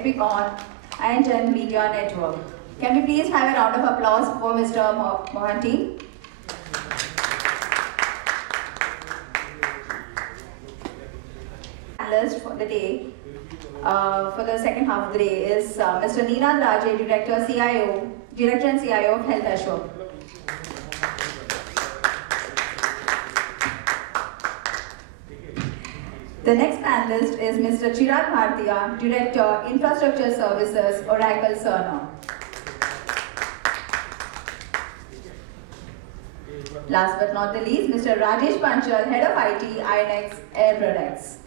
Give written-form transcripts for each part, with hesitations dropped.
Epic on IN10 Media Network. Can we please have a round of applause for Mr. Mohanty? Analyst for the day, for the second half of the day is Mr. Neenad Raje, Director and CIO of HealthAssure. The next panelist is Mr. Chirag Bhartiya, Director, Infrastructure Services, Oracle Cerner. Last but not the least, Mr. Rajesh Panchal, Head of IT, INOX Air Products.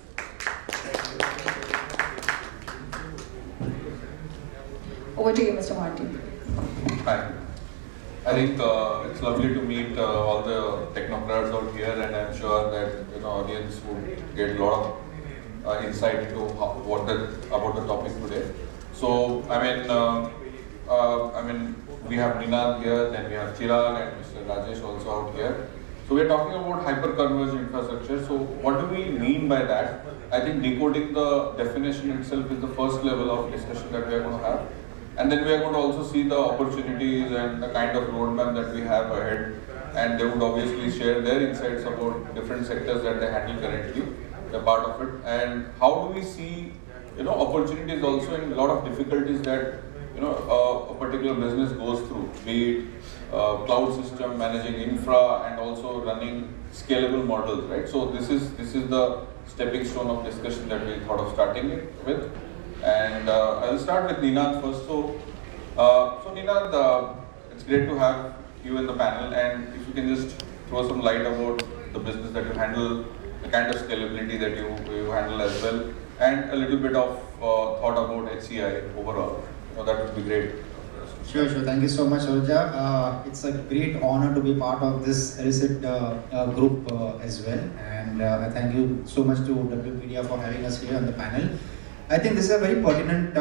Over to you, Mr. Mohanty. Hi. I think it's lovely to meet all the technocrats out here, and I'm sure that audience would get a lot of insight into about the topic today. So we have Neenad here, then we have Chirag and Mr. Rajesh also out here. So we're talking about hyperconverged infrastructure. So what do we mean by that? I think decoding the definition itself is the first level of discussion that we are going to have. And then we are going to also see the opportunities and the kind of roadmap that we have ahead. And they would obviously share their insights about different sectors that they handle currently, they're part of it. And how do we see opportunities also in a lot of difficulties that a particular business goes through, be it cloud system, managing infra, and also running scalable models, right? So this is the stepping stone of discussion that we thought of starting with. And I'll start with Neenad first. So Neenad, it's great to have you in the panel, and if you can just throw some light about the business that you handle, the kind of scalability that you handle as well, and a little bit of thought about HCI overall. That would be great. Sure. Thank you so much, Roja. It's a great honor to be part of this illicit group as well. And I thank you so much to W.Media for having us here on the panel. I think this is a very pertinent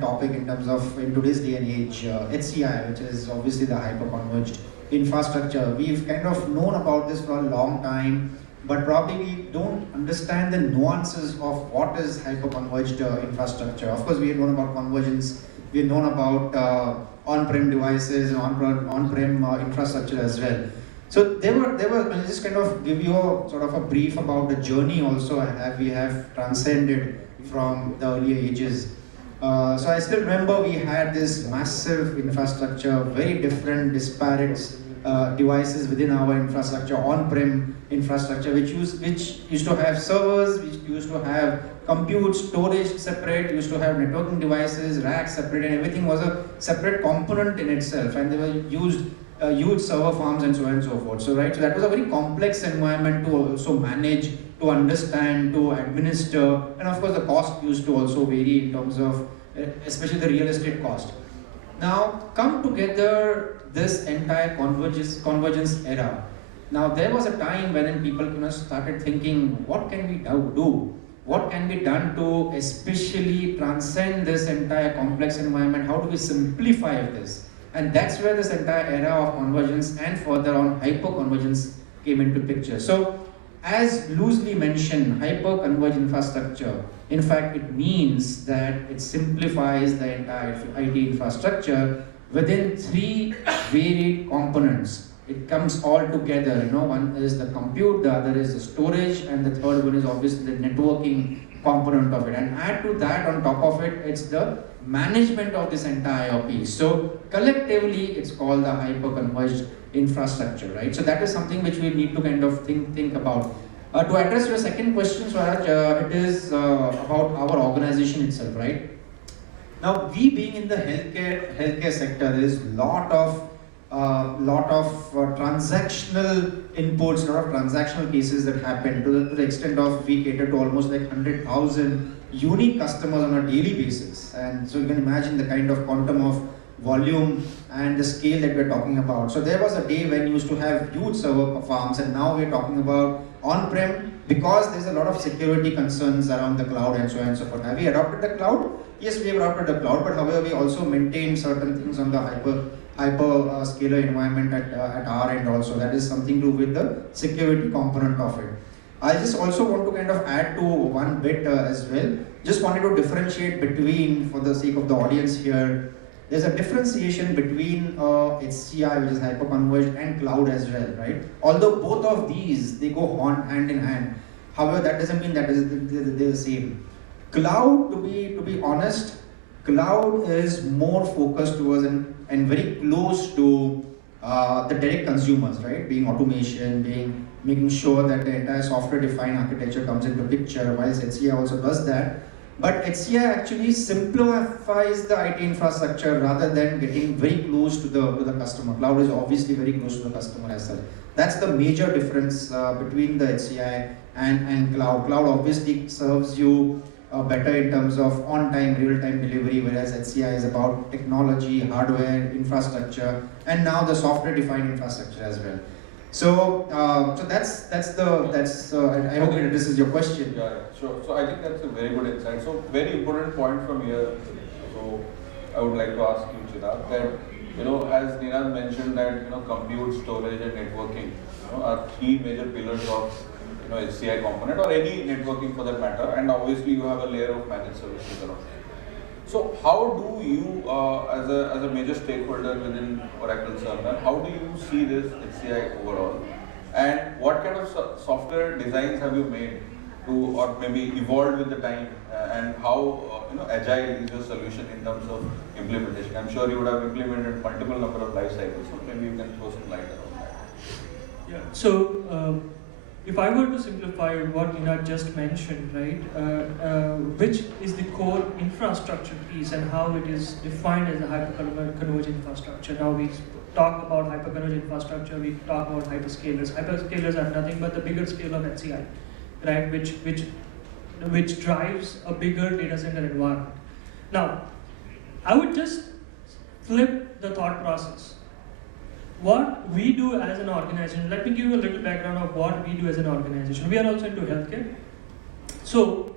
topic in terms of, in today's day and age, HCI, which is obviously the hyperconverged infrastructure. We've kind of known about this for a long time, but probably we don't understand the nuances of what is hyperconverged infrastructure. Of course, we have known about convergence, we've known about on-prem devices and on-prem infrastructure as well. So I'll just kind of give you sort of a brief about the journey also we have transcended from the earlier ages. So I still remember we had this massive infrastructure, very different disparate devices within our infrastructure, on-prem infrastructure, which used to have servers, which used to have compute, storage separate, used to have networking devices, racks separate, and everything was a separate component in itself, and they were used huge server farms and so on and so forth. So that was a very complex environment to also manage, to understand, to administer, and of course the cost used to also vary in terms of especially the real estate cost. Now come together this entire convergence era. Now there was a time when people started thinking, what can we do? What can be done to especially transcend this entire complex environment? How do we simplify this? And that's where this entire era of convergence and further on hyperconvergence came into picture. So as loosely mentioned, hyperconverged infrastructure, in fact it means that it simplifies the entire IT infrastructure within three varied components. It comes all together, one is the compute, the other is the storage, and the third one is obviously the networking component of it. And add to that, on top of it, it's the management of this entire piece. So collectively, it's called the hyperconverged infrastructure, right? So that is something which we need to kind of think about. To address your second question, Swaraj, it is about our organization itself, right? Now, we being in the healthcare sector, there is lot of transactional inputs, lot of transactional cases that happen to the extent of we cater to almost like 100,000 unique customers on a daily basis. And so you can imagine the kind of quantum of volume and the scale that we're talking about. So there was a day when you used to have huge server farms, and now we're talking about on-prem, because there's a lot of security concerns around the cloud and so on and so forth. Have we adopted the cloud? Yes, we have adopted the cloud, but however we also maintain certain things on the hyperscaler environment at our end also. That is something to do with the security component of it. I just also want to kind of add to one bit as well. just wanted to differentiate between, for the sake of the audience here, there's a differentiation between HCI, which is hyperconverged, and cloud as well, right? Although both of these, they go hand in hand. However, that doesn't mean that they're the same. Cloud, to be honest, cloud is more focused towards and very close to the direct consumers, right? Being automation, making sure that the entire software-defined architecture comes into picture, whilst HCI also does that. But HCI actually simplifies the IT infrastructure rather than getting very close to the customer. Cloud is obviously very close to the customer as well. That's the major difference between the HCI and cloud. Cloud obviously serves you better in terms of on-time, real-time delivery, whereas HCI is about technology, hardware, infrastructure, and now the software-defined infrastructure as well. So, that's I hope it addresses your question. Yeah, sure. So I think that's a very good insight. So very important point from here. So I would like to ask you, Chirag, that as Niraj mentioned that compute, storage, and networking are three major pillars of HCI component or any networking for that matter. And obviously you have a layer of managed services around it. So how do you, as a major stakeholder within Oracle Cerner, how do you see this HCI overall? And what kind of software designs have you made to, or maybe evolved with the time, and how agile is your solution in terms of implementation? I'm sure you would have implemented multiple number of life cycles, so maybe you can throw some light around that. Yeah. So if I were to simplify what Nina just mentioned, right, which is the core infrastructure piece and how it is defined as a hyperconverged infrastructure. Now we talk about hyperconverged infrastructure, we talk about hyperscalers. Hyperscalers are nothing but the bigger scale of HCI, right, which drives a bigger data center environment. Now, I would just flip the thought process. What we do as an organization, let me give you a little background of what we do as an organization. We are also into healthcare. So,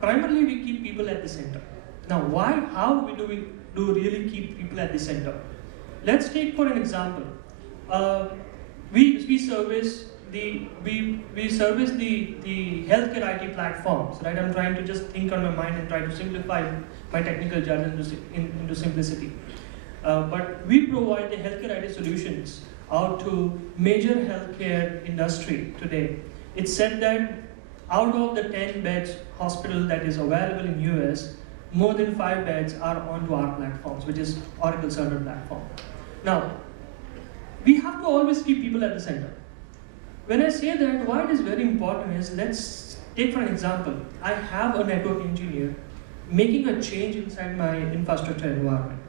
primarily we keep people at the center. Now, how do we really keep people at the center? Let's take for an example, we service the healthcare IT platforms, right? I'm trying to just think on my mind and try to simplify my technical jargon into simplicity. But we provide the healthcare IT solutions out to major healthcare industry today. It's said that out of the 10 beds hospital that is available in US, more than 5 beds are onto our platforms, which is Oracle Cerner platform. Now, we have to always keep people at the center. When I say that, why it is very important is, let's take for an example, I have a network engineer making a change inside my infrastructure environment.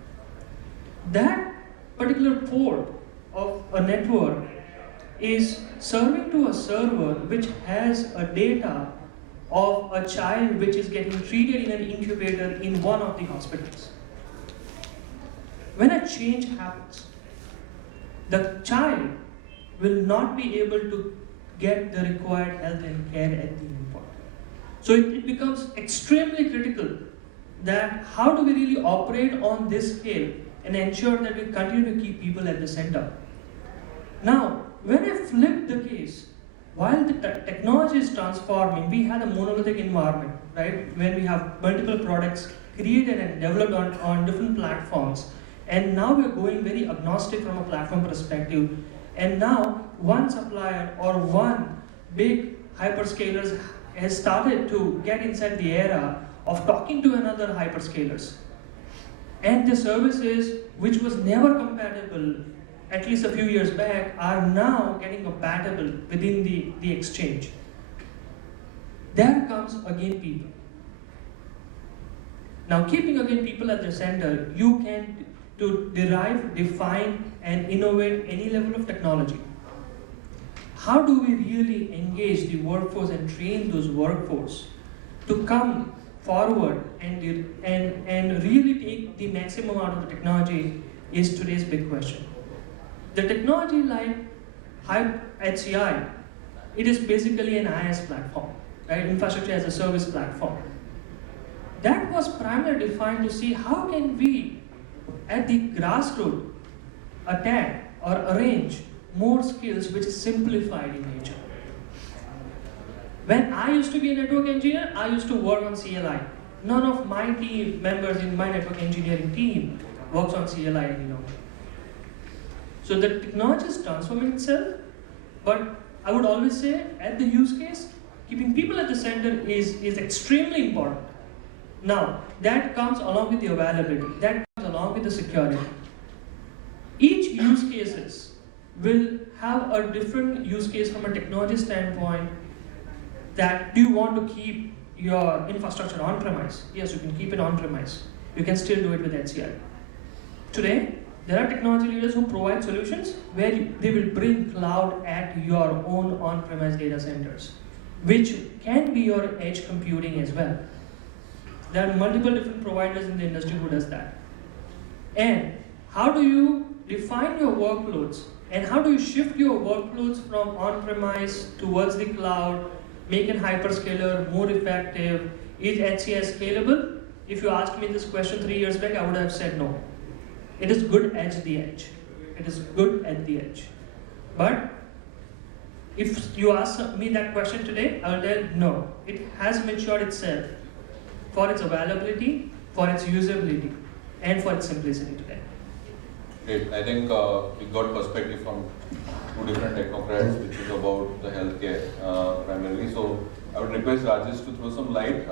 That particular port of a network is serving to a server which has a data of a child which is getting treated in an incubator in one of the hospitals. When a change happens, the child will not be able to get the required health and care at the endpoint. So it becomes extremely critical that how do we really operate on this scale and ensure that we continue to keep people at the center. Now, when I flip the case, while the technology is transforming, we had a monolithic environment, right? When we have multiple products created and developed on different platforms, and now we're going very agnostic from a platform perspective, and now one supplier or one big hyperscalers has started to get inside the era of talking to another hyperscalers. And the services which was never compatible, at least a few years back, are now getting compatible within the exchange. There comes again people. Now keeping again people at the center, you can derive, define and innovate any level of technology. How do we really engage the workforce and train those workforce to come forward and really take the maximum out of the technology is today's big question. The technology like HCI, it is basically an IaaS platform, right? Infrastructure as a service platform. That was primarily defined to see how can we, at the grassroots, attack or arrange more skills which is simplified in nature. When I used to be a network engineer, I used to work on CLI. None of my team members in my network engineering team works on CLI anymore. So the technology is transforming itself, but I would always say at the use case, keeping people at the center is extremely important. Now, that comes along with the availability, that comes along with the security. Each use cases will have a different use case from a technology standpoint. That do you want to keep your infrastructure on-premise? Yes, you can keep it on-premise. You can still do it with HCI. Today, there are technology leaders who provide solutions where they will bring cloud at your own on-premise data centers, which can be your edge computing as well. There are multiple different providers in the industry who does that. And how do you define your workloads and how do you shift your workloads from on-premise towards the cloud, make it hyperscaler more effective? Is HCI scalable? If you asked me this question 3 years back, I would have said no. It is good at the edge. It is good at the edge. But if you ask me that question today, I will tell no. It has matured itself for its availability, for its usability, and for its simplicity today. Great. I think we got perspective from two different technocrats, which is about the healthcare primarily. So I would request Rajesh to throw some light.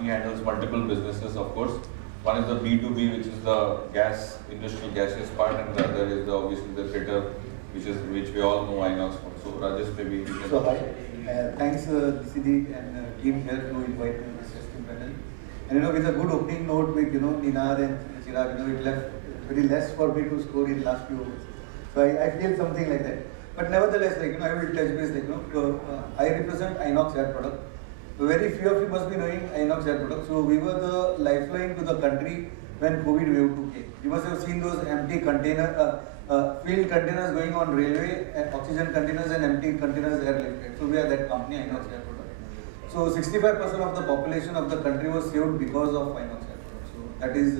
He handles multiple businesses, of course. One is the B2B, which is the gas, industrial gases part, and the other is obviously the fitter, which we all know INOX for. So Rajesh, maybe you can. So hi, thanks DCD and team here to invite me to this testing panel. And with a good opening note with Ninar and Chirag, it left very less for me to score in last few hours. So I feel something like that. But nevertheless, I will touch base. I represent INOX Air Products. So very few of you must be knowing INOX Air Products. So we were the lifeline to the country when COVID wave 2 came. You must have seen those empty container, filled containers going on railway, oxygen containers and empty containers airlifted. So we are that company, INOX Air Products. So 65% of the population of the country was saved because of INOX Air Products. So that is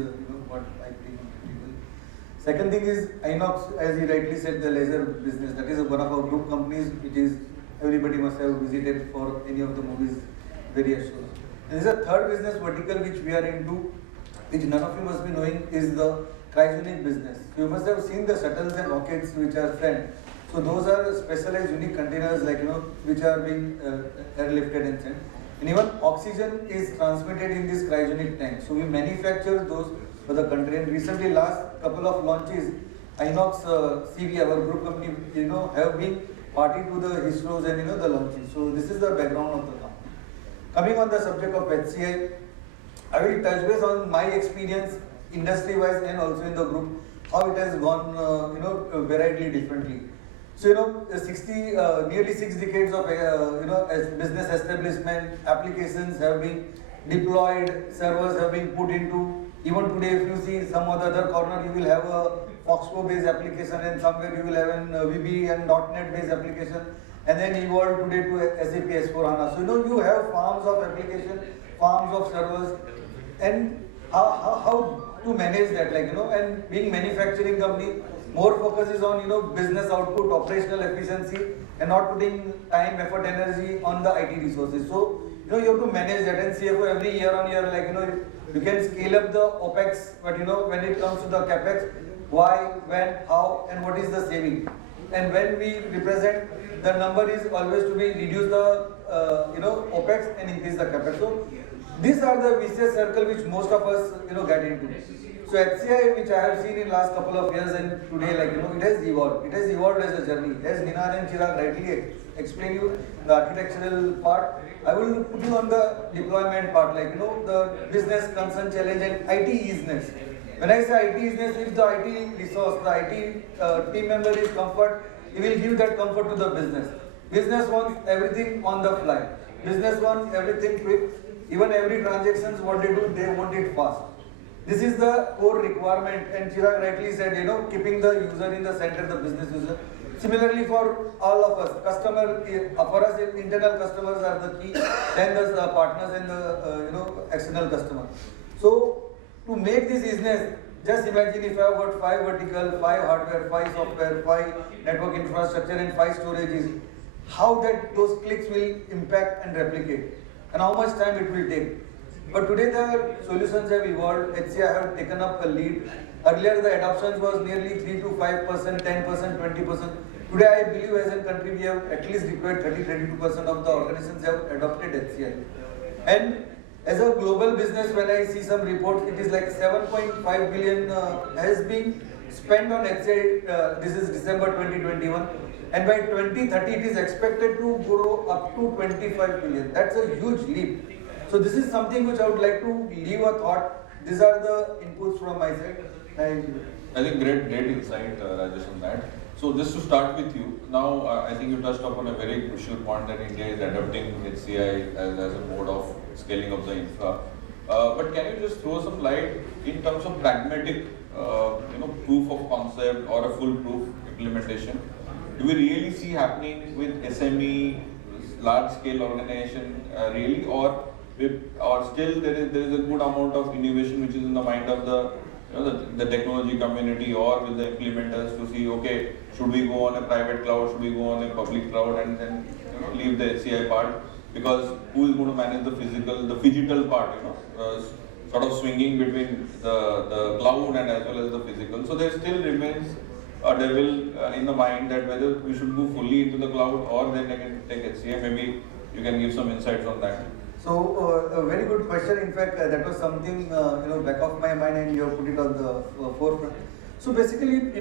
what I bring on the table. Second thing is INOX, as he rightly said, the laser business. That is one of our group companies, which is everybody must have visited for any of the movies. Very assured. And there is a third business vertical which we are into, which none of you must be knowing, is the cryogenic business. You must have seen the shuttles and rockets which are sent. So those are specialized unique containers which are being airlifted and sent. And even oxygen is transmitted in this cryogenic tank. So we manufacture those for the country. And recently, last couple of launches, INOX CV, our group company, have been party to the ISROs and the launches. So this is the background of the company. Coming on the subject of HCI, I will touch base on my experience industry-wise and also in the group, how it has gone, variedly differently. So, nearly 6 decades of, as business establishment, applications have been deployed, servers have been put into. Even today, if you see some other corner, you will have a Foxco-based application, and somewhere you will have an VB and .NET-based application. And then evolved today to SAP S4HANA. So you have farms of application, farms of servers, and how to manage that, and being manufacturing company, more focus is on business output, operational efficiency, and not putting time, effort, energy on the IT resources. So you have to manage that, and CFO every year on year, you can scale up the OPEX, but when it comes to the CAPEX, why, when, how, and what is the saving. And when we represent, the number is always to be reduce the OPEX and increase the CAPEX. So these are the vicious circle which most of us get into. So HCI, which I have seen in last couple of years and today, it has evolved. It has evolved as a journey. As Ninar and Chirag rightly explain you the architectural part, I will put you on the deployment part, the business concern challenge and IT easiness. When I say IT easiness, if the IT resource, the IT team member is comfort, he will give that comfort to the business. Business wants everything on the fly. Business wants everything quick. Even every transactions, what they do, they want it fast. This is the core requirement, and Chirag rightly said, keeping the user in the center, the business user. Similarly, for all of us, for us, internal customers are the key, then the partners and the external customer. So, to make this business, just imagine if I have got 5 vertical, 5 hardware, 5 software, 5 network infrastructure and 5 storages. how those clicks will impact and replicate, and how much time it will take. But today the solutions have evolved. HCI have taken up a lead. Earlier the adoption was nearly 3 to 5%, 10%, 20%. Today I believe as a country we have at least deployed 30-32% of the organizations have adopted HCI. And as a global business, when I see some reports, it is like 7.5 billion has been spent on HCI. This is December 2021. And by 2030 it is expected to grow up to 25 billion. That's a huge leap. So this is something which I would like to leave a thought. These are the inputs from my side. Thank you. I think great insight, Rajesh, on that. So just to start with you, now I think you touched upon a very crucial point that India is adopting HCI as a mode of scaling of the infra. But can you just throw some light in terms of pragmatic, proof of concept or a foolproof implementation? Do we really see happening with SME, large-scale organization, really, or still there is a good amount of innovation which is in the mind of the technology community or with the implementers to see, okay, should we go on a private cloud, should we go on a public cloud, and then leave the HCI part, because who is going to manage the phygital part, sort of swinging between the cloud and as well as the physical. So there still remains a devil in the mind that whether we should move fully into the cloud or then again take HCI. Maybe you can give some insights on that. So a very good question. In fact, that was something back of my mind, and you have put it on the forefront. So basically,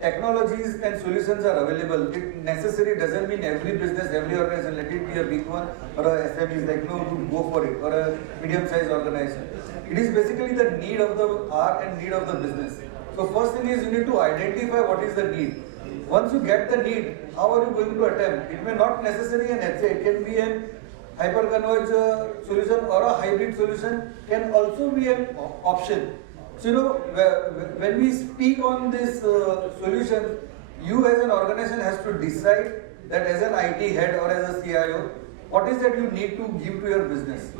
technologies and solutions are available. It necessarily doesn't mean every business, every organization, let it be a big one or a SME is like to go for it, or a medium-sized organization. It is basically the need of the hour and need of the business. So first thing is you need to identify what is the need. Once you get the need, how are you going to attempt? It may not necessarily an HCI. It can be an hyperconverged solution or a hybrid solution, can also be an option. So when we speak on this solution, you as an organization has to decide that as an IT head or as a CIO, what is that you need to give to your business.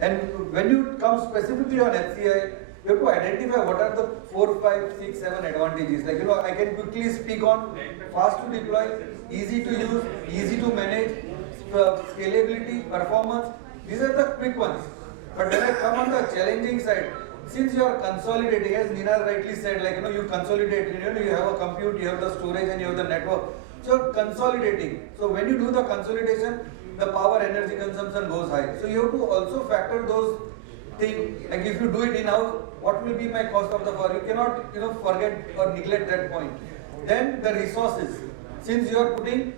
And when you come specifically on HCI, you have to identify what are the 4, 5, 6, 7 advantages. Like, I can quickly speak on fast to deploy, easy to use, easy to manage, scalability, performance. These are the quick ones. But when I come on the challenging side, since you are consolidating, as Nina rightly said, like, you consolidate, you have a compute, you have the storage and you have the network. So consolidating. So when you do the consolidation, the power energy consumption goes high. So you have to also factor those things. Like if you do it in-house, what will be my cost of the power? You cannot, forget or neglect that point. Then the resources. Since you are putting,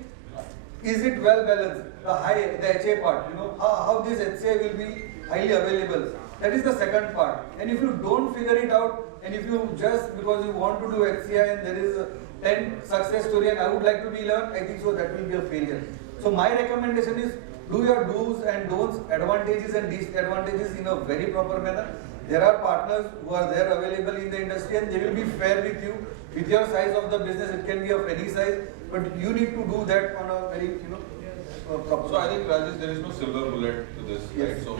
is it well balanced? The HA part, how this HCI will be highly available. That is the second part. And if you don't figure it out, and if you just because you want to do HCI and there is a 10 success story and I would like to be 11, I think so that will be a failure. So my recommendation is do your do's and don'ts, advantages and disadvantages in a very proper manner. There are partners who are there available in the industry and they will be fair with you. With your size of the business, it can be of any size, but you need to do that on a very, proper. So I think, Rajesh, there is no silver bullet to this, yes. right? So,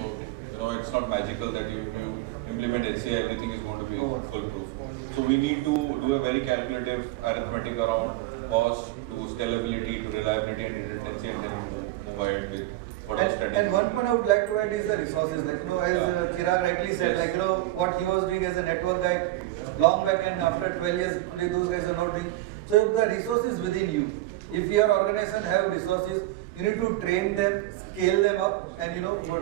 it's not magical that you implement HCI, everything is going to be foolproof. So we need to do a very calculative arithmetic around cost to scalability to reliability and redundancy, and then move ahead with what is strategy. And one point I would like to add is the resources. Like, as Chirag rightly said, Yes. like, what he was doing as a network guy long back, and after 12 years, today those guys are not doing. So the resources within you. If your organization have resources, you need to train them, scale them up, and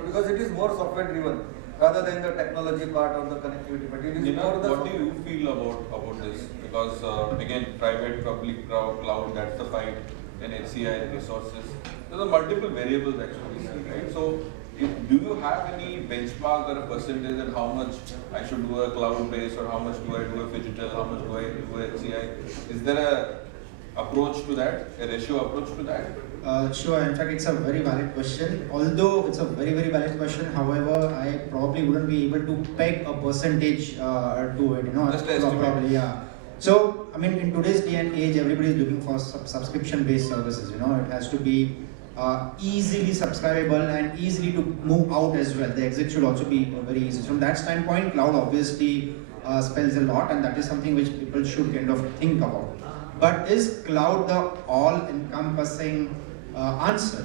because it is more software driven rather than the technology part or the connectivity. But it is more the. What do you feel about this? Because again, private, public cloud, that's the fight. Then HCI resources. There are multiple variables actually, right? So, do you have any benchmark or a percentage that how much I should do a cloud based or how much do I do a phygital, how much do I do a HCI? Is there a approach to that, a ratio approach to that? Sure, in fact, it's a very valid question. Although it's a very, very valid question, however, I probably wouldn't be able to peg a percentage to it, Just estimate. Probably, yeah. So, I mean, in today's day and age, everybody is looking for subscription-based services, It has to be easily subscribable and easily to move out as well. The exit should also be very easy. From that standpoint, cloud obviously spells a lot, and that is something which people should kind of think about. But is cloud the all-encompassing answer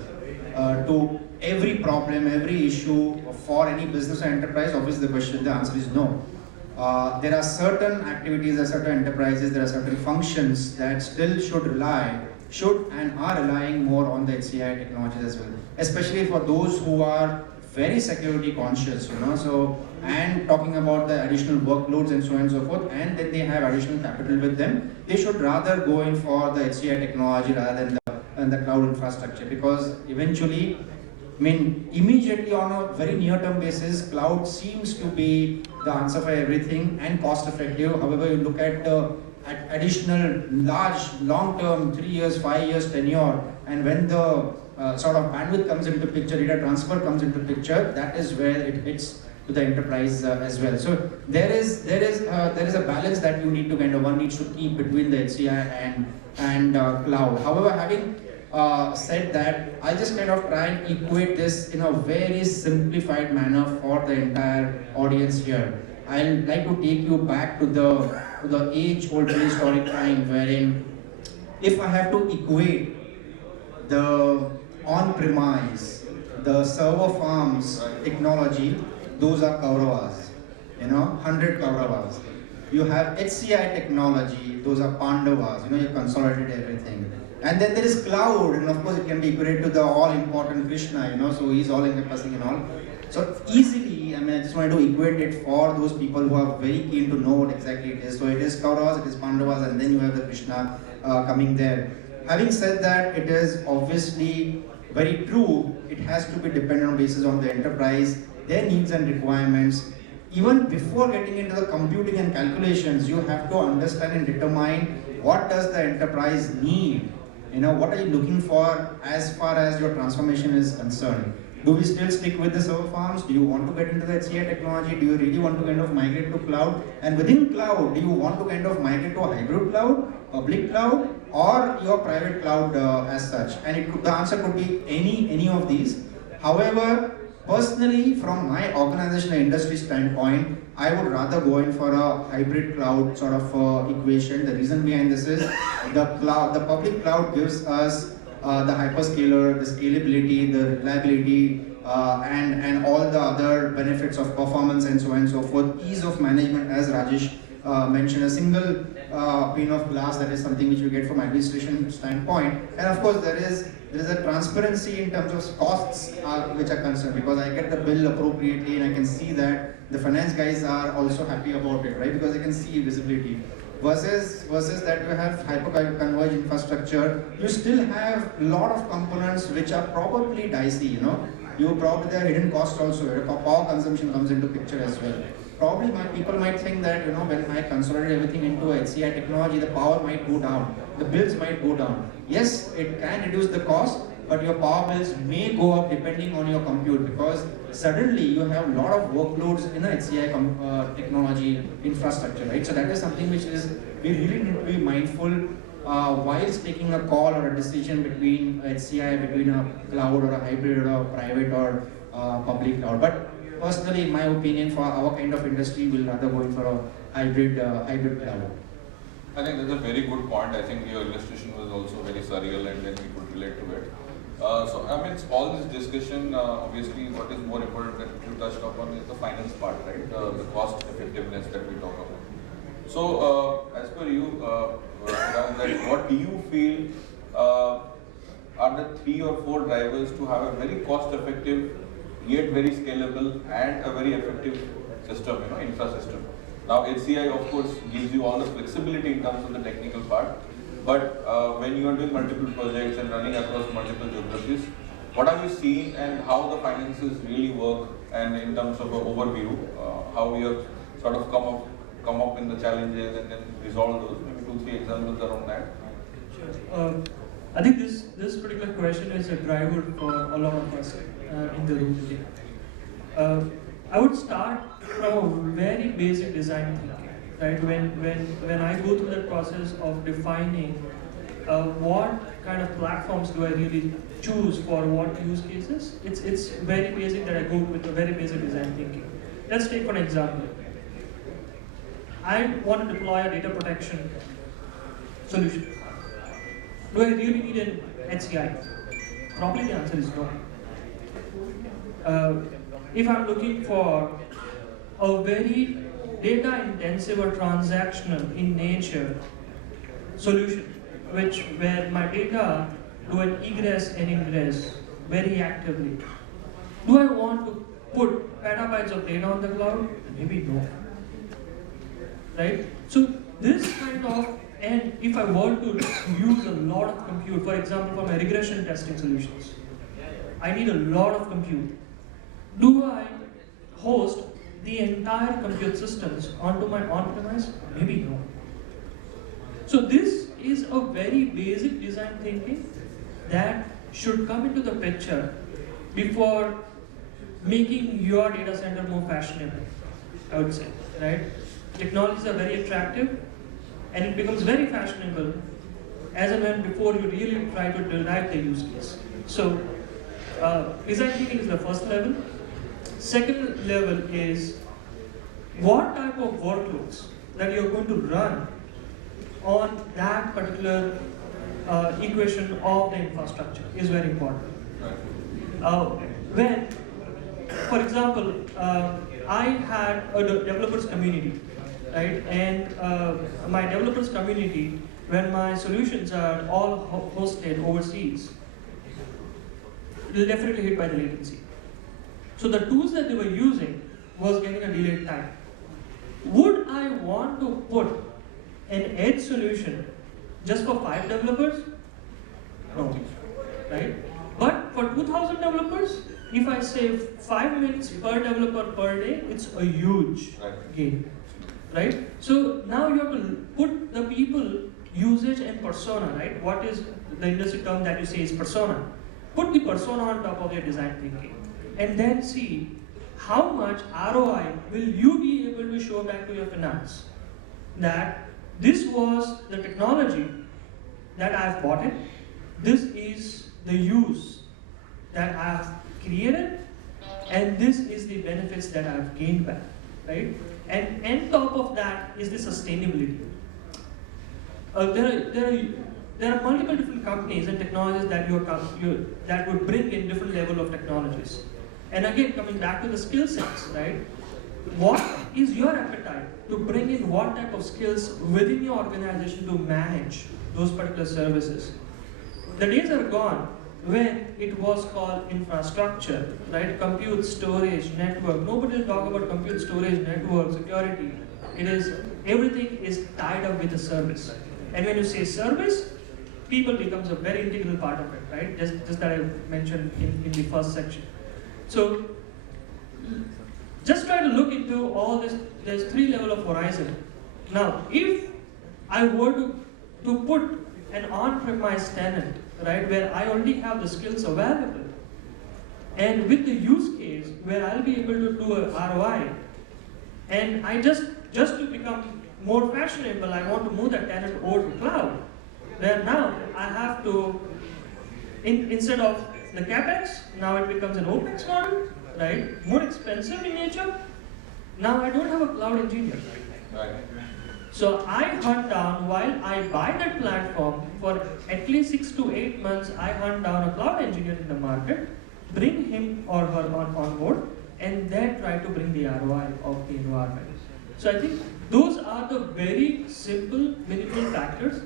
to every problem, every issue for any business or enterprise. Obviously, the answer is no. There are certain activities, there are certain enterprises, there are certain functions that still should and are relying more on the HCI technologies as well. Especially for those who are very security conscious, so, and talking about the additional workloads and so on and so forth, and then they have additional capital with them, they should rather go in for the HCI technology rather than the cloud infrastructure, because eventually, immediately on a very near-term basis, cloud seems to be the answer for everything and cost-effective. However, you look at the additional large, long-term, 3 years, 5 years tenure, and when the sort of bandwidth comes into picture, data transfer comes into picture, that is where it hits to the enterprise as well. So there is a balance that you need to one needs to keep between the HCI and cloud. However, having said that, I'll just try and equate this in a very simplified manner for the entire audience here. I'd like to take you back to the age-old prehistoric time, wherein if I have to equate the on-premise, the server farms technology, those are Kauravas, 100 Kauravas. You have HCI technology, those are Pandavas, you consolidate everything. And then there is cloud, and of course it can be equated to the all-important Krishna, so he's all-encompassing and all. So easily, I just wanted to equate it for those people who are very keen to know what exactly it is. So it is Kauravas, it is Pandavas, and then you have the Krishna coming there. Having said that, it is obviously very true. It has to be dependent on basis on the enterprise, their needs and requirements. Even before getting into the computing and calculations, you have to understand and determine what does the enterprise need. What are you looking for as far as your transformation is concerned? Do we still stick with the server farms? Do you want to get into the HCI technology? Do you really want to migrate to cloud? And within cloud, do you want to migrate to a hybrid cloud, public cloud, or your private cloud as such? And the answer could be any of these. However, personally, from my organizational industry standpoint, I would rather go in for a hybrid cloud sort of equation. The reason behind this is the public cloud gives us the hyperscaler, the scalability, the reliability, and all the other benefits of performance and so on and so forth. Ease of management, as Rajesh mentioned, a single pane of glass, that is something which you get from administration standpoint. And of course, there is a transparency in terms of costs which are concerned, because I get the bill appropriately and I can see that the finance guys are also happy about it, right? Because they can see visibility. Versus that you have hyperconverged infrastructure, you still have a lot of components which are probably dicey, You probably there are hidden costs also, power consumption comes into picture as well. Probably people might think that, when I consolidate everything into HCI technology, the power might go down, the bills might go down. Yes, it can reduce the cost, but your power bills may go up depending on your compute, because suddenly you have a lot of workloads in a HCI technology infrastructure, right? So that is something which we really need to be mindful whilst taking a call or a decision between HCI, between a cloud or a hybrid or a private or public cloud. But personally, in my opinion, for our kind of industry, we'll rather go in for a hybrid cloud. I think that's a very good point. I think your illustration was also very surreal, and then we could relate to it. All this discussion, obviously what is more important that you touched upon is the finance part, right? The cost effectiveness that we talk about. So, as per you, what do you feel are the 3 or 4 drivers to have a very cost effective yet very scalable and a very effective system, infra system? Now, HCI of course gives you all the flexibility in terms of the technical part, but when you are doing multiple projects and running across multiple geographies, what are you seeing and how the finances really work, and in terms of an overview, how we have sort of come up in the challenges and then resolve those? Maybe 2-3 examples around that. Sure. I think this particular question is a driver for a lot of us in the room today. I would start from a very basic design thinking, right? When I go through that process of defining what kind of platforms do I really choose for what use cases, it's very basic that I go with a very basic design thinking. Let's take an example. I want to deploy a data protection solution. Do I really need an HCI? Probably the answer is no. If I'm looking for a very data intensive or transactional in nature solution, where my data do an egress and ingress very actively, do I want to put petabytes of data on the cloud? Maybe no. Right? So this kind of, and if I were to use a lot of compute, for example, for my regression testing solutions, I need a lot of compute. Do I host the entire compute systems onto my on-premise? Maybe no. So this is a very basic design thinking that should come into the picture before making your data center more fashionable, I would say, right? Technologies are very attractive and it becomes very fashionable as and when before you really try to derive the use case. So design thinking is the first level. Second level is what type of workloads that you're going to run on that particular equation of the infrastructure is very important. When, for example, I had a developers community, right? And my developers community, when my solutions are all hosted overseas, it will definitely hit by the latency. So the tools that they were using was getting a delayed time. Would I want to put an edge solution just for 5 developers? No, right? But for 2,000 developers, if I save 5 minutes per developer per day, it's a huge gain, right? So now you have to put the people usage and persona, right? What is the industry term that you say is persona? Put the persona on top of your design thinking and then see how much ROI will you be able to show back to your finance that this was the technology that I've bought it, this is the use that I've created, and this is the benefits that I've gained back, right? And on top of that is the sustainability. There are multiple different companies and technologies that that would bring in different level of technologies. And again, coming back to the skill sets, right? What is your appetite to bring in what type of skills within your organization to manage those particular services? The days are gone when it was called infrastructure, right? Compute, storage, network. Nobody will talk about compute, storage, network, security. It is, everything is tied up with a service. And when you say service, people becomes a very integral part of it, right? Just that I mentioned in the first section. So just try to look into all this. There's 3 levels of horizon. Now, if I were to put an on-premise tenant, right, where I already have the skills available, and with the use case where I'll be able to do a ROI, and I just to become more fashionable, I want to move that tenant over to cloud, where now I have to, instead of the CapEx, now it becomes an OpEx model, right? More expensive in nature. Now I don't have a cloud engineer. Right. So I hunt down, while I buy that platform, for at least 6 to 8 months, I hunt down a cloud engineer in the market, bring him or her on board, and then try to bring the ROI of the environment. So I think those are the very simple, minimal factors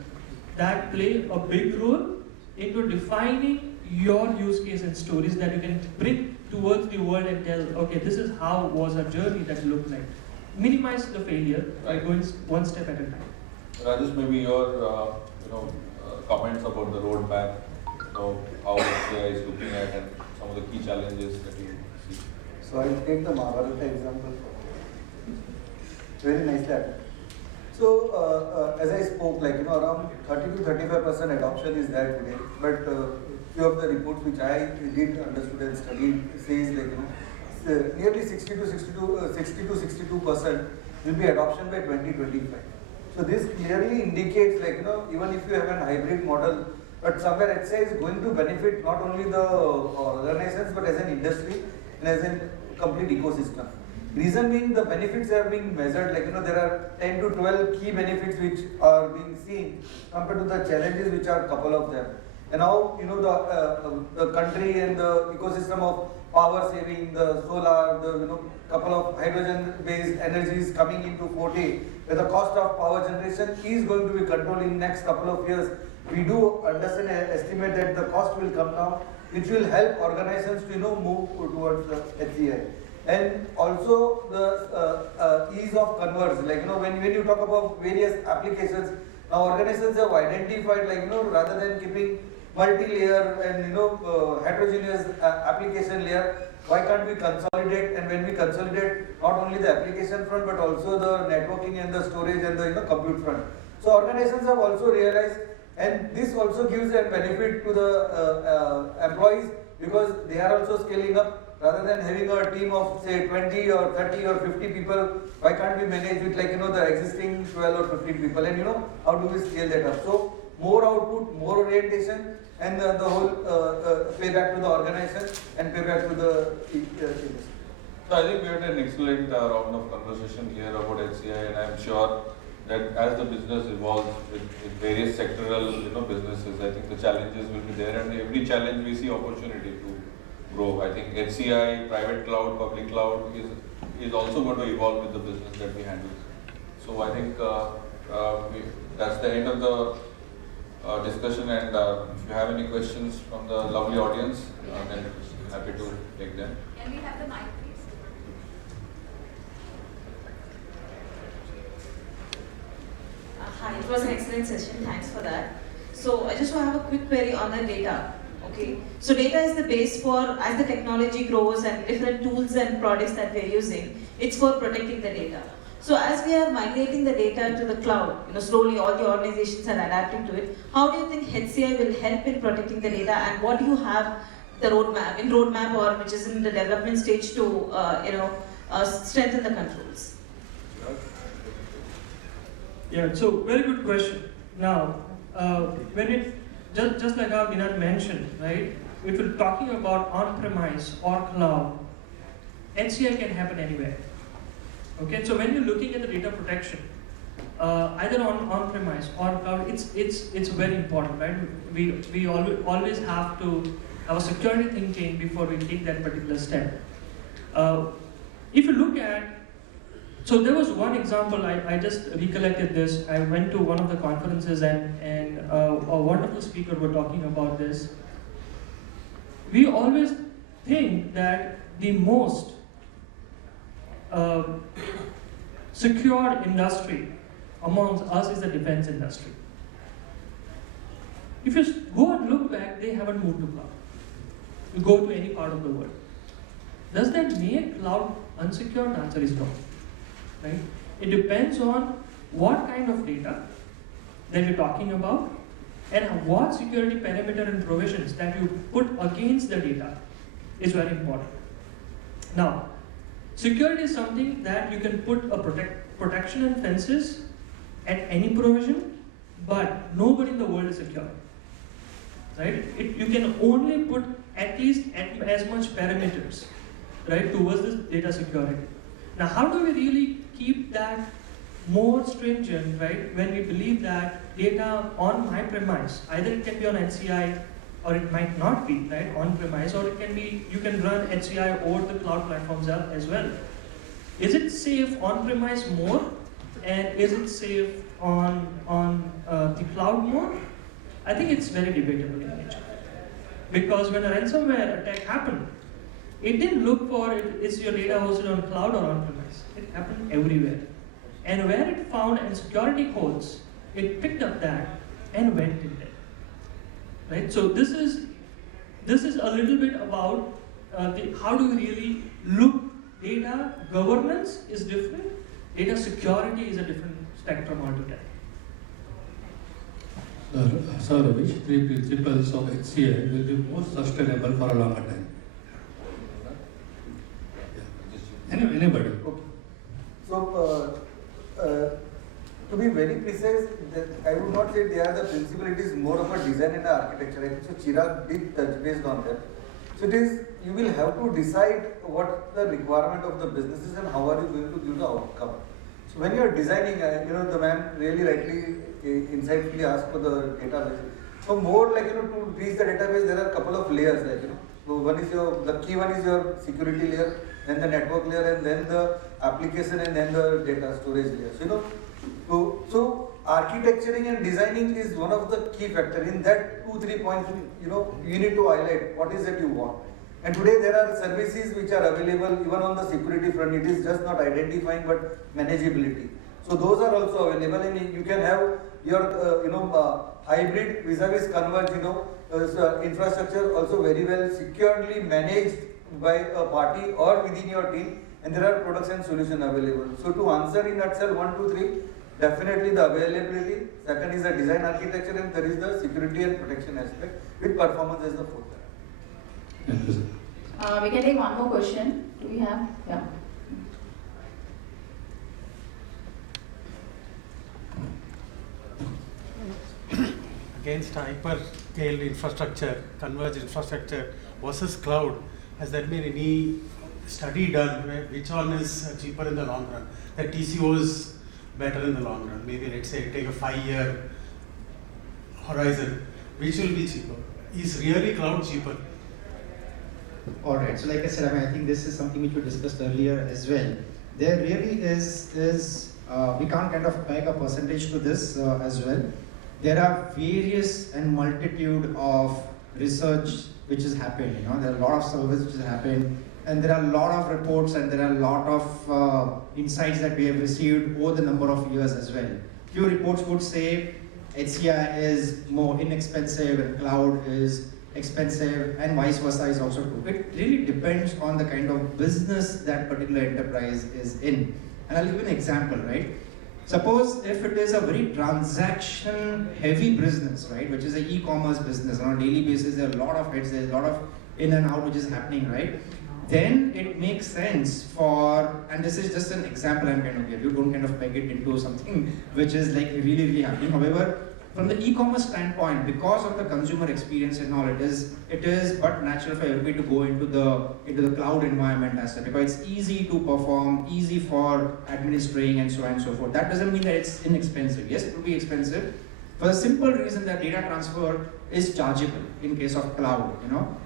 that play a big role into defining your use case and stories that you can bring towards the world and tell, okay, this is how was a journey that looked like. Minimize the failure by going one step at a time. Rajesh, maybe your comments about the roadmap, how HCI is looking at and some of the key challenges that you see. So I'll take the Mahabharata example. Very nicely. So as I spoke, around 30 to 35% adoption is there today. But few of the reports which I did understood and studied says nearly 60 to 62% will be adoption by 2025. So this clearly indicates even if you have an hybrid model, but somewhere HCI is going to benefit not only the organizations but as an industry and as a complete ecosystem. Reason being, the benefits are being measured, there are 10 to 12 key benefits which are being seen compared to the challenges which are couple of them. And how the country and the ecosystem of power saving, the solar, the couple of hydrogen-based energies coming into forte, where the cost of power generation is going to be controlled in next couple of years. We do understand and estimate that the cost will come down, which will help organizations to move towards the HCI. And also the ease of converge, like when you talk about various applications, now organizations have identified, like rather than keeping multi-layer and heterogeneous application layer, why can't we consolidate? And when we consolidate, not only the application front but also the networking and the storage and the compute front. So organizations have also realized, and this also gives a benefit to the employees, because they are also scaling up. Rather than having a team of say 20 or 30 or 50 people, why can't we manage with the existing 12 or 15 people, and how do we scale that up? So more output, more orientation, and the whole payback to the organization and payback to the industry. So I think we had an excellent round of conversation here about HCI, and I'm sure that as the business evolves with various sectoral businesses, I think the challenges will be there, and every challenge we see opportunity to grow. I think HCI, private cloud, public cloud is also going to evolve with the business that we handle. So I think that's the end of the discussion, and if you have any questions from the lovely audience, then happy to take them. Can we have the mic, please? Hi, it was an excellent session. Thanks for that. So I just want to have a quick query on the data. Okay, so data is the base for, as the technology grows and different tools and products that we're using, it's for protecting the data. So as we are migrating the data to the cloud, slowly all the organizations are adapting to it. How do you think HCI will help in protecting the data, and what do you have the roadmap or which is in the development stage to strengthen the controls? Yeah, so very good question. Now, when it just like how Vinod mentioned, right? If you're talking about on-premise or cloud, HCI can happen anywhere. Okay, so when you're looking at the data protection, either on-premise or cloud, it's very important, right? We always have to have a security thinking before we take that particular step. If you look at, so there was one example, I just recollected this. I went to one of the conferences and a wonderful speaker were talking about this. We always think that the most secured industry amongst us is the defense industry. If you go and look back, they haven't moved to cloud. You go to any part of the world. Does that make cloud unsecured? The answer is no. Right? It depends on what kind of data that you're talking about and what security parameter and provisions that you put against the data is very important. Now, security is something that you can put a protection and fences at any provision, but nobody in the world is secure. Right? You can only put at least as much parameters, right, towards this data security. Now, how do we really keep that more stringent, right, when we believe that data on my premise, either it can be on HCI or it might not be, right, on premise, or it can be, you can run HCI over the cloud platforms as well. Is it safe on premise more, and is it safe on the cloud more? I think it's very debatable in nature. Because when a ransomware attack happened, it didn't look for is your data hosted on cloud or on premise. It happened everywhere. And where it found and security holes, it picked up that and went in there. Right? So this is a little bit about how do we really look. Data governance is different. Data security is a different spectrum altogether. Sir, which three principles of HCI will be more sustainable for a longer time? Anybody? Okay. So, to be very precise, I would not say they are the principle, it is more of a design and architecture. I think so Chirag did touch based on that. So it is, you will have to decide what the requirement of the business is and how are you going to give the outcome. So when you are designing, the man really rightly, insightfully asked for the database. So more like, to reach the database, there are a couple of layers, like, so one is the key one is your security layer, then the network layer, and then the application, and then the data storage layer. So, so architecturing and designing is one of the key factors. In that 2-3 points, you need to highlight what is it you want. And today there are services which are available even on the security front. It is just not identifying but manageability. So those are also available, and you can have your hybrid vis-a-vis converged infrastructure also very well securely managed by a party or within your team, and there are products and solutions available. So to answer in nutshell 1, 2, 3, definitely the availability. Second is the design architecture, and there is the security and protection aspect with performance as the fourth. Thank you, sir. We can take one more question. Do we have? Yeah. Against hyperscale infrastructure, converged infrastructure versus cloud, has there been any study done which one is cheaper in the long run? The TCO is better in the long run. Maybe let's say take a 5-year horizon. Which will be cheaper? Is really cloud cheaper? Alright, so like I said, I think this is something which we discussed earlier as well. There really is we can't kind of peg a percentage to this as well. There are various and multitude of research which has happened, there are a lot of surveys which has happened, and there are a lot of reports, and there are a lot of insights that we have received over the number of years as well. Few reports would say HCI is more inexpensive and cloud is expensive, and vice versa is also true. It really depends on the kind of business that particular enterprise is in. And I'll give you an example, right? Suppose if it is a very transaction heavy business, right, which is an e-commerce business, on a daily basis there are a lot of hits, there's a lot of in and out which is happening, right? Then it makes sense for, and this is just an example I'm kind of giving, you don't kind of peg it into something which is like really, really happening. However, from the e-commerce standpoint, because of the consumer experience and all, it is but natural for everybody to go into the cloud environment as well, because it's easy to perform, easy for administering, and so on and so forth. That doesn't mean that it's inexpensive. Yes, it will be expensive for the simple reason that data transfer is chargeable in case of cloud,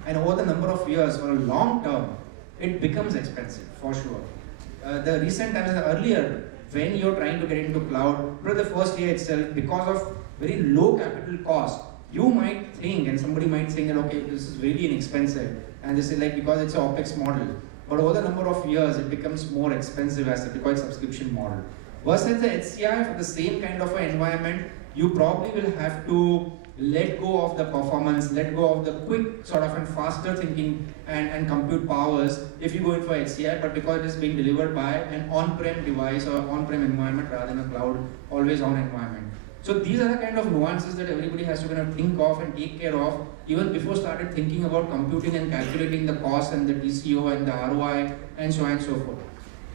and over the number of years, for a long term, it becomes expensive for sure. The recent times earlier, when you're trying to get into cloud, for the first year itself, because of very low capital cost, you might think, and somebody might think that, okay, this is really inexpensive, and this is like because it's an OPEX model. But over the number of years, it becomes more expensive as because it's a subscription model. Versus the HCI, for the same kind of an environment, you probably will have to let go of the performance, let go of the quick sort of and faster thinking and compute powers if you go in for HCI, but because it is being delivered by an on-prem device or on-prem environment rather than a cloud, always-on environment. So these are the kind of nuances that everybody has to kind of think of and take care of even before started thinking about computing and calculating the cost and the TCO and the ROI and so on and so forth.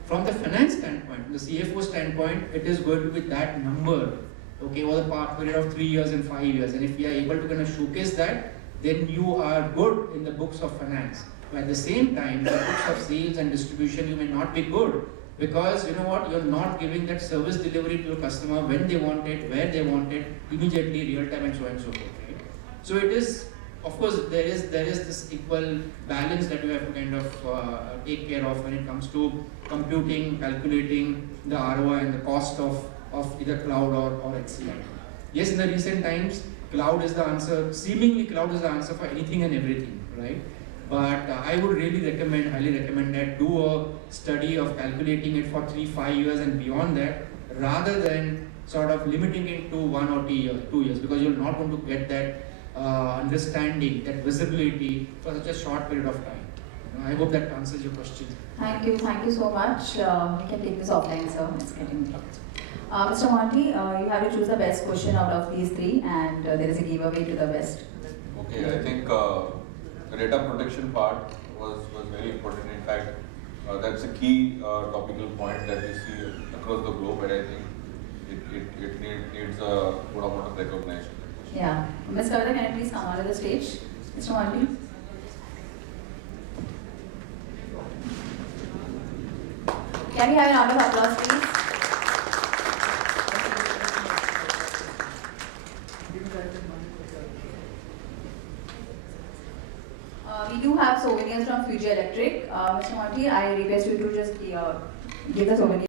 From the finance standpoint, the CFO standpoint, it is going to be that number, okay, over the period of 3 years and 5 years. And if we are able to kind of showcase that, then you are good in the books of finance. But at the same time, the books of sales and distribution, you may not be good. Because you know what, you're not giving that service delivery to your customer when they want it, where they want it, immediately, real time, and so on and so forth. Right? So it is, of course, there is this equal balance that you have to kind of take care of when it comes to computing, calculating the ROI and the cost of either cloud or HCI. Yes, in the recent times, cloud is the answer. Seemingly, cloud is the answer for anything and everything, right? But I would really highly recommend that do a study of calculating it for 3-5 years and beyond that, rather than sort of limiting it to 1 or 2 years, because you're not going to get that understanding, that visibility for such a short period of time. I hope that answers your question. Thank you so much. We can take this offline, sir. It's getting Mr. Monty, you have to choose the best question out of these 3, and there is a giveaway to the best. Okay, I think the data protection part was very important. In fact, that's a key topical point that we see across the globe, and I think it needs a good amount of recognition. Yeah. Ms. Kavita, can you please come onto the stage? Mr. Monty? Can we have a round of applause, please? souvenirs from Fuji Electric. Mr. Monty, I request you to just give the souvenir.